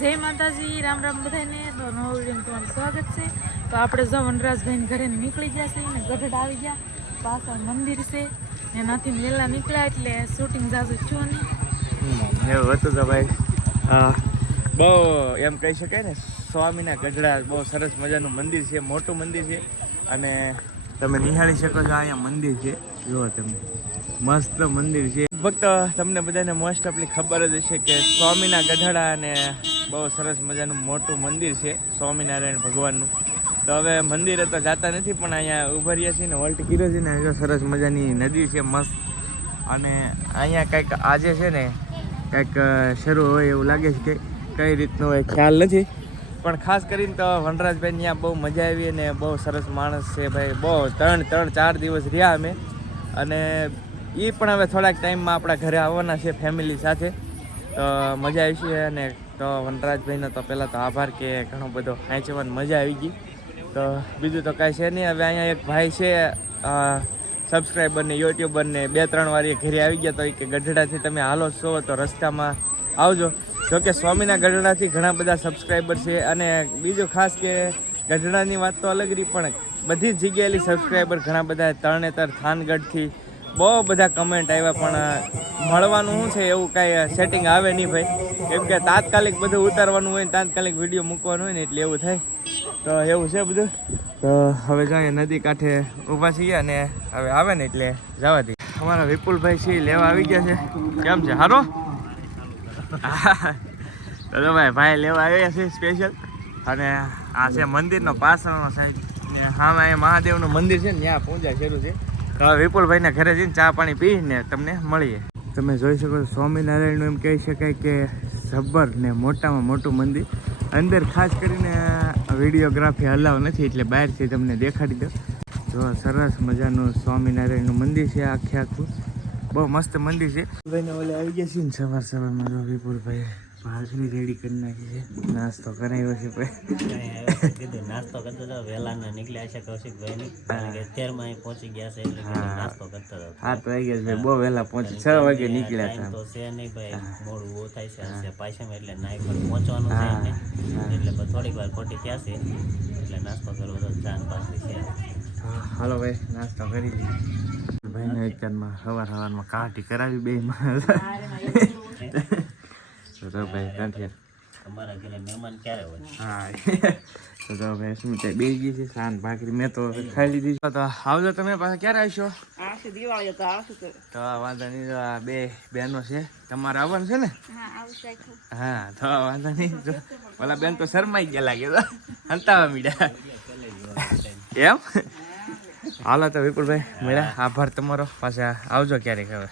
જય માતાજી, રામ રામ બધાને. તો નવો વિડીયો તમારું સ્વાગત છે. તો આપણે જો વનરાજભાઈને ઘરે નીકળી ગયા છે ને ગઢડા આવી ગયા. પાછળ મંદિર છે ને નાથી વહેલા નીકળ્યા એટલે શૂટિંગ જાજુ થયું નહીં. એવું હતું તો ભાઈ બહુ એમ કહી શકાય ને, સ્વામીના ગઢડા બહુ સરસ મજાનું મંદિર છે, મોટું મંદિર છે. અને તમે નિહાળી શકો છો, અહીંયા મંદિર છે, જુઓ તમે, મસ્ત મંદિર છે. ફક્ત તમને બધાને મોસ્ટ ઓફલી ખબર જ હશે કે સ્વામીના ગઢડા અને બહુ સરસ મજાનું મોટું મંદિર છે સ્વામિનારાયણ ભગવાનનું. તો હવે મંદિરે તો જતા નથી, પણ અહીંયા ઉભા રહ્યા છીએ ને વોલ્ટ કર્યો છે ને, સરસ મજાની નદી છે મસ્ત. અને અહીંયા કંઈક આજે છે ને કંઈક શરૂ હોય એવું લાગે છે, કે કઈ રીતનું હોય ખ્યાલ નથી. પણ ખાસ કરીને તો વનરાજભાઈ ત્યાં બહુ મજા આવી અને બહુ સરસ માણસ છે ભાઈ. બહુ 3-4 દિવસ રહ્યા અમે, અને એ પણ હવે થોડાક ટાઈમમાં આપણા ઘરે આવવાના છે ફેમિલી સાથે. તો મજા આવી છે. અને તો વનરાજભાઈનો તો પહેલાં તો આભાર કે ઘણો બધો ખેંચવાની મજા આવી ગઈ. તો બીજું તો કાંઈ છે નહીં. હવે અહીંયા એક ભાઈ છે સબસ્ક્રાઈબરને, યુટ્યુબરને 2-3 વાર એ ઘરે આવી ગયા. તો એ કે ગઢડાથી તમે હાલો છો તો રસ્તામાં આવજો. જોકે સ્વામીના ગઢડાથી ઘણા બધા સબસ્ક્રાઈબર છે. અને બીજું ખાસ કે ગઢડાની વાત તો અલગ રહી, પણ બધી જ જગ્યાએથી સબસ્ક્રાઈબર ઘણા બધા તરણેતર, થાનગઢથી બહુ બધા કમેન્ટ આવ્યા. પણ મળવાનું શું છે એવું કાંઈ સેટિંગ આવે નહીં ભાઈ, કેમ કે તાત્કાલિક બધું ઉતારવાનું હોય ને તાત્કાલિક વિડીયો મૂકવાનું હોય ને એટલે એવું થાય. તો એવું છે બધું. તો હવે જાય નદી કાંઠે ઊભા છીએ અને હવે આવે ને એટલે જવા દઈએ. અમારા વિપુલભાઈ છે લેવા આવી ગયા છે. કેમ છે? સારો? તો ભાઈ લેવા આવ્યા છે સ્પેશિયલ. અને આ છે મંદિરનો પાછળનો સાઈડ, ને હા અહીંયા મહાદેવનું મંદિર છે ને, ત્યાં પૂજા શરૂ છે. તો વિપુલભાઈને ઘરે જઈને ચા પાણી પીને તમને મળીએ. તમે જોઈ શકો છો સ્વામિનારાયણનું એમ કહી શકાય કે જબ્બર ને મોટામાં મોટું મંદિર. અંદર ખાસ કરીને વિડીયોગ્રાફી અલાવ નથી, એટલે બહારથી તમને દેખાડી દો. જો સરસ મજાનું સ્વામિનારાયણનું મંદિર છે, આખું બહુ મસ્ત મંદિર છે. ભાઈને ઓલે આવી ગયા છે ને સવારમાં. જો વિપુલભાઈ ભાખરી રેડી કરી નાખી છે, નાસ્તો કરાવ્યો છે. કીધું નાસ્તો કરતો હતો, વહેલા ના નીકળ્યા છે કૌશિકભાઈ ની, 13 પહોંચી ગયા છે એટલે નાસ્તો કરતો હતો. 7 વાગ્યા છે, બહુ વહેલા પહોંચી, 6 વાગે નીકળ્યા હતા. તો છે નહીં ભાઈ, મોડું બહુ થાય છે પાછામાં, એટલે નાઈ પર પહોંચવાનું છે એટલે થોડીક વાર ખોટી થયા છે, એટલે નાસ્તો કરવો તો 4-5 છે. હાલો ભાઈ નાસ્તો કરી લઈએ. ભાઈને અત્યારમાં સવારમાં કાઢી કરાવી બે માં. તો ભાઈ ગાંઠિયા તમારા ઘરે મહેમાન ક્યારે હોય? હા તો ભાઈ શું થાય, બે ગઈ છે સાન ભાખરી મેં તો ખાઈ લીધી. તો આવજો તમે પાછા ક્યારે આવશો? તો વાંધો નહીં, આ બે બહેનો છે, તમારે આવવાનું છે ને? હા તો વાંધો નહીં. ઓલા બેન તો શરમાઈ ગયા લાગે, તો હંતાવા મીડા એમ. હાલો તો વિપુલભાઈ મળ્યા, આભાર તમારો. પાછા આવજો ક્યારેક. હવે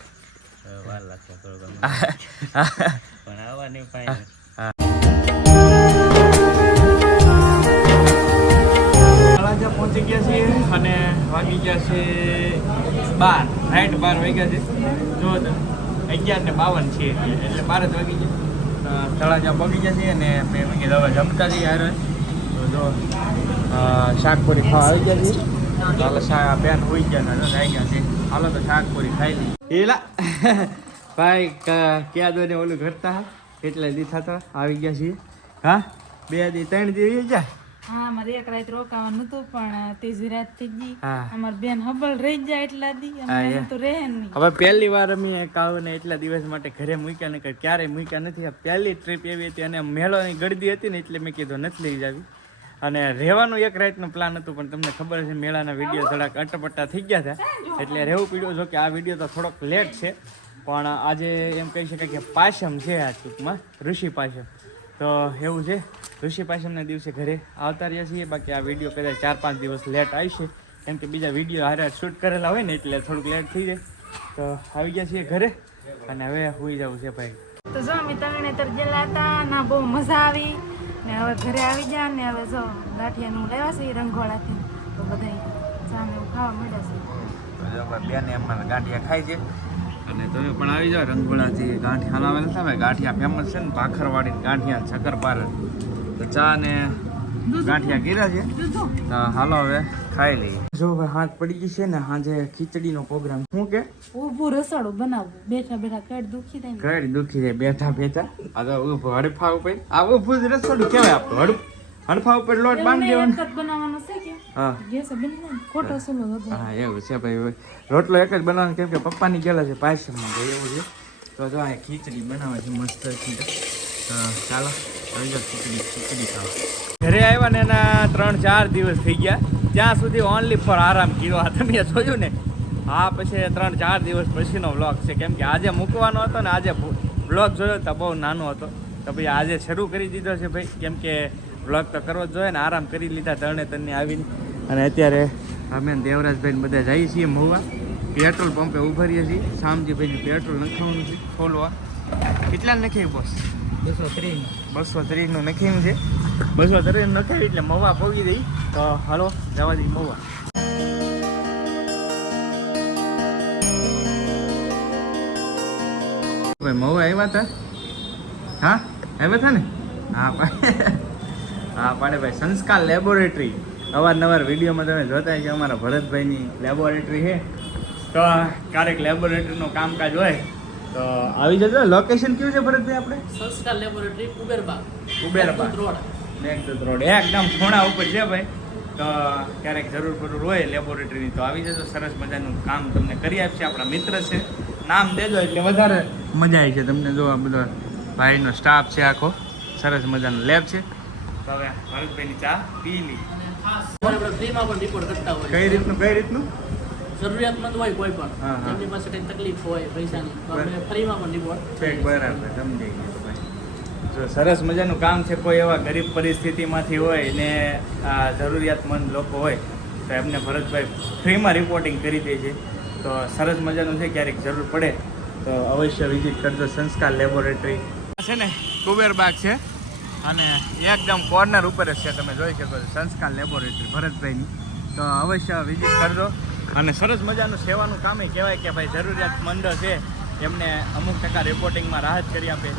વાર લાગશે થોડું, પણ આવવાની ફાઈન. પહોંચી ગયા છીએ અને વાગી ગયા છે 12, રાઈટ 12 વાગ્યા છે. જો 11:52 છે, એટલે 12 જ વાગી ગયા. તળાજા પગી ગયા છીએ અને મેં કીધું હવે જમતા જઈએ યાર. તો જો શાકપુરી ખાવા આવી ગયા છીએ. ચાલો બેન હોઈ ગયા આવી ગયા છે. હાલો તો શાકપુરી ખાઈ લઈએ. એલા ભાઈ ક્યાં દોને ઓલું ઘરતા એટલે દીધા તો આવી ગયા છીએ. હા 2-3 દિવસ ગયા. હા, મારે એક રાત રોકાવાનું હતું, પણ ત્રીજી રાત થઈ ગઈ. અમાર બેન હબળ રહી જાય એટલા દી, અમે તો રહે નહીં. હવે પહેલી વાર અમે કાવ ને એટલા દિવસ માટે ઘરે મૂક્યા ને ક્યારેય મૂક્યા નથી. આ પહેલી ટ્રીપ એવી હતી, અને મેળોની ગળદી હતી ને એટલે મેં કીધું નથી લઈ જાવી. અને રહેવાનું એક રાતનું પ્લાન હતું, પણ તમને ખબર છે મેળાના વિડીયો થોડાક અટપટા થઈ ગયા હતા, એટલે રહેવું પડ્યું. જો કે આ વિડીયો તો થોડોક લેટ છે, પણ આજે એમ કહી શકાય કે પાશમ છે આ ટૂંકમાં, ઋષિ પાશમ. તો એવું છે, ઋષિ પાશમના દિવસે ઘરે આવતા રહ્યા છીએ. બાકી આ વિડીયો કદાચ 4-5 દિવસ લેટ આવશે, કેમ કે બીજા વિડીયો હારે શૂટ કરેલા હોય ને એટલે થોડુંક લેટ થઈ જાય. તો આવી ગયા છીએ ઘરે, અને હવે સુઈ જવું છે ભાઈ. તો જો અમે તરણેતર ગયેલા હતા, ના બહુ મજા આવી ને હવે ઘરે આવી ગયા ને હવે જો ગાંઠિયાનું લેવા છે રંગોળાથી. તો બધા સામે ખાવા મળ્યા છે. બેને અમારા ગાંઠિયા ખાય છે, અને તમે પણ આવી જાઓ. રંગોળાથી ગાંઠિયા લાવેલા હતા ભાઈ. ગાંઠિયા ફેમસ છે ને, ભાખરવાડી ગાંઠિયા, શક્કરપારા. તો ચા ને ગાંઠિયા કર્યા છે. તો હાલો હવે ખાઈ લઈએ. જો હવે હાથ પડી ગઈ છે ને, સાંજે ખીચડીનો પ્રોગ્રામ. શું કે ઊભું રસોડું બનાવવું, બેઠા બેઠા કડ દુખી થાય ને. ઘડી દુખી જાય બેઠા બેઠા. આ તો ઊભું હડફા ઉપર, આ ઊભું જ રસોડું કહેવાય આપણું. હડફા ઉપર લોટ બાંધી દેવાનો. એક જ બનાવવાનો છે કે હા ગેસ બની જાય ને, ખોટો સુલો હતો. હા એવું છે ભાઈ. રોટલો એક જ બનાવવાનો, કેમ કે પપ્પાની ગયેલા છે પાયસમમાં, તો એવું છે. તો જો આ ખીચડી બનાવે છે મસ્ત. ચાલો ખીચડી ખાવા. ઘરે આવ્યા ને એના 3-4 દિવસ થઈ ગયા. ત્યાં સુધી ઓનલી ફોર આરામ કર્યો. આ તમે જોયું ને, હા પછી 3-4 દિવસ પછીનો વ્લોગ છે, કેમ કે આજે મૂકવાનો હતો ને આજે વ્લોગ જોયો તો બહુ નાનો હતો, તો ભાઈ આજે શરૂ કરી દીધો છે ભાઈ, કેમ કે વ્લોગ તો કરવો જ જોઈએ ને. આરામ કરી લીધા તરને આવીને, અને અત્યારે અમે દેવરાજભાઈ બધા જઈએ છીએ મહુવા. પેટ્રોલ પંપે ઉભા રહીએ છીએ. શામજીભાઈને પેટ્રોલ નખાવવાનું છે ખોલવા. કેટલા નખાવ્યું બોસ? 230 નું નખાવ્યું છે. 230 નખાવ્યું એટલે મહુવા પહોંચી દઈ. તો હાલો જવા દઈ મહુવા. ભાઈ મહુવા આવ્યા હતા? હા આવ્યા હતા ને? હા હા પાડે ભાઈ. સંસ્કાર લેબોરેટરી અવારનવાર વિડીયોમાં તમે જોતા કે અમારા ભરતભાઈની લેબોરેટરી છે. તો ક્યારેક લેબોરેટરીનું કામકાજ હોય તો આવી જજો. લોકેશન કયું છે ભરતભાઈ આપણે? સંસ્કાર લેબોરેટરી કુબેરબાગ રોડ, મેઘદૂત રોડ, એકદમ ખૂણા ઉપર છે ભાઈ. તો ક્યારેક જરૂર હોય લેબોરેટરીની તો આવી જજો. સરસ મજાનું કામ તમને કરી આપશે. આપણા મિત્ર છે, નામ દેજો એટલે વધારે મજા આવી છે તમને. જો આ બધો ભાઈનો સ્ટાફ છે આખો, સરસ મજાનો લેબ છે. તો હવે ભરતભાઈની ચા પી લી. આપણે ફ્રીમાં પણ રિપોર્ટ કરતા હોય. કઈ રીતનું જરૂરિયાતમંદ હોય કોઈ પણ, હા, હા. એમની પાસે કંઈ તકલીફ હોય પૈસાની, તો આપણે ફ્રીમાં પણ રિપોર્ટ બરાબર સમજી ગયો ભાઈ. જો સરસ મજાનું કામ છે. કોઈ એવા ગરીબ પરિસ્થિતિમાંથી હોય ને આ જરૂરિયાતમંદ લોકો હોય તો એમને ભરતભાઈ ફ્રીમાં રિપોર્ટિંગ કરી દે છે. તો સરસ મજાનું છે. ક્યારેક જરૂર પડે તો અવશ્ય વિઝિટ કરજો. સંસ્કાર લેબોરેટરી છે ને કુબેરબાગ છે, અને એકદમ કોર્નર ઉપર જ છે. તમે જોઈ શકો છો સંસ્કાર લેબોરેટરી ભરતભાઈની. તો અવશ્ય વિઝિટ કરજો. અને સરસ મજાનું સેવાનું કામ એ કહેવાય કે ભાઈ જરૂરિયાતમંદ છે એમને અમુક ટકા રિપોર્ટિંગમાં રાહત કરી આપે.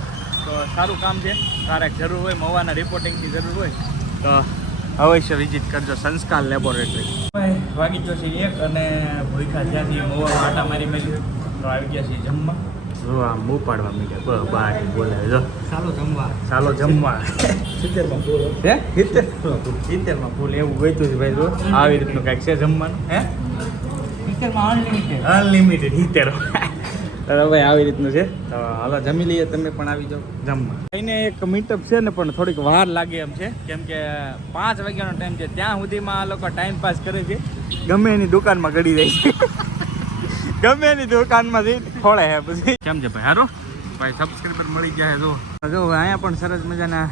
તો સારું કામ છે. ક્યારેક જરૂર હોય મહુવાના રિપોર્ટિંગની જરૂર હોય તો અવશ્ય વિઝિટ કરજો સંસ્કાર લેબોરેટરી. વાગી ગયો છે 1 અને ભૂખા જ્યાંથી મહુવા આટા મારી મેળવી તો આવી ગયા છે જમવા. જો આમ બહુ પાડવા મીઠા બાટી બોલે. જો ચાલો જમવા 70માં ફૂલ એવું ગયું છે ભાઈ. જો આવી રીતનું કાંઈક છે જમવાનું. હે અનલિમિટેડ 70. ભાઈ આવી રીતનું છે. તો હાલો જમી લઈએ. તમે પણ આવી જાઓ જમવા. એને એક મીટઅપ છે ને પણ થોડીક વાર લાગે એમ છે, કેમ કે 5 વાગ્યાનો ટાઈમ છે. ત્યાં સુધીમાં આ લોકો ટાઈમ પાસ કરે છે. ગમે એની દુકાનમાં ગળી જાય છે. ગમે એની દુકાનમાં જઈને ખોળે છે પછી. કેમ છે ભાઈ? હારો ભાઈ સબસ્ક્રાઈબર મળી ગયા છે. જો અહીંયા પણ સરસ મજાના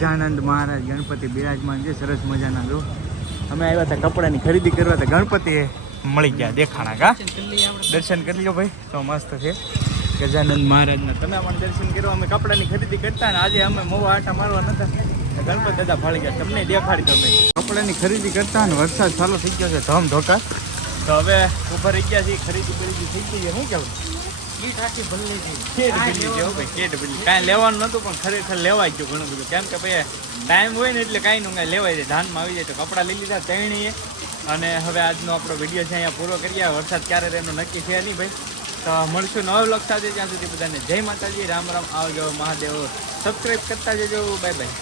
ગજાનંદ મહારાજ ગણપતિ બિરાજમાન છે. સરસ મજાના. જો અમે આવ્યા હતા કપડાની ખરીદી કરવા, તો ગણપતિ મળી ગયા દેખાણા. કા દર્શન કરી લો ભાઈ. તો મસ્ત છે ગજાનંદ મહારાજના. તમે પણ દર્શન કરો. અમે કપડાની ખરીદી કરતા ને આજે અમે મહુવા આટા મારવા નતા, ગણપતિ દાદા ફાળી ગયા. તમને દેખાડી દો. અમે કપડાની ખરીદી કરતા ને વરસાદ ચાલુ થઈ ગયો છે ધમ ધોકા. તો હવે ઉભા રહી ગયા છીએ. ખરીદી થઈ ગઈ છે. શું કેવું? કીટ આખી ભલી છે. કેટ ભલી છે ભાઈ, કેટ ભલી. કાંઈ લેવાનું નતું પણ ખરેખર લેવાઈ ગયું ઘણું બધું. કેમ કે ભાઈ ટાઈમ હોય ને એટલે કાંઈ નું કાંઈ લેવાય જાય. ધાનમાં આવી જાય તો કપડાં લઈ લીધા તેણીએ. અને હવે આજનો આપણો વિડીયો છે અહીંયા પૂરો કરીએ. વરસાદ ક્યારે એનું નક્કી છે નહીં ભાઈ. તો મળશું નવા વ્લોગ સાથે. ત્યાં સુધી બધાને જય માતાજી, રામ રામ. આવજો મહાદેવ. સબસ્ક્રાઈબ કરતા જજો. Bye bye.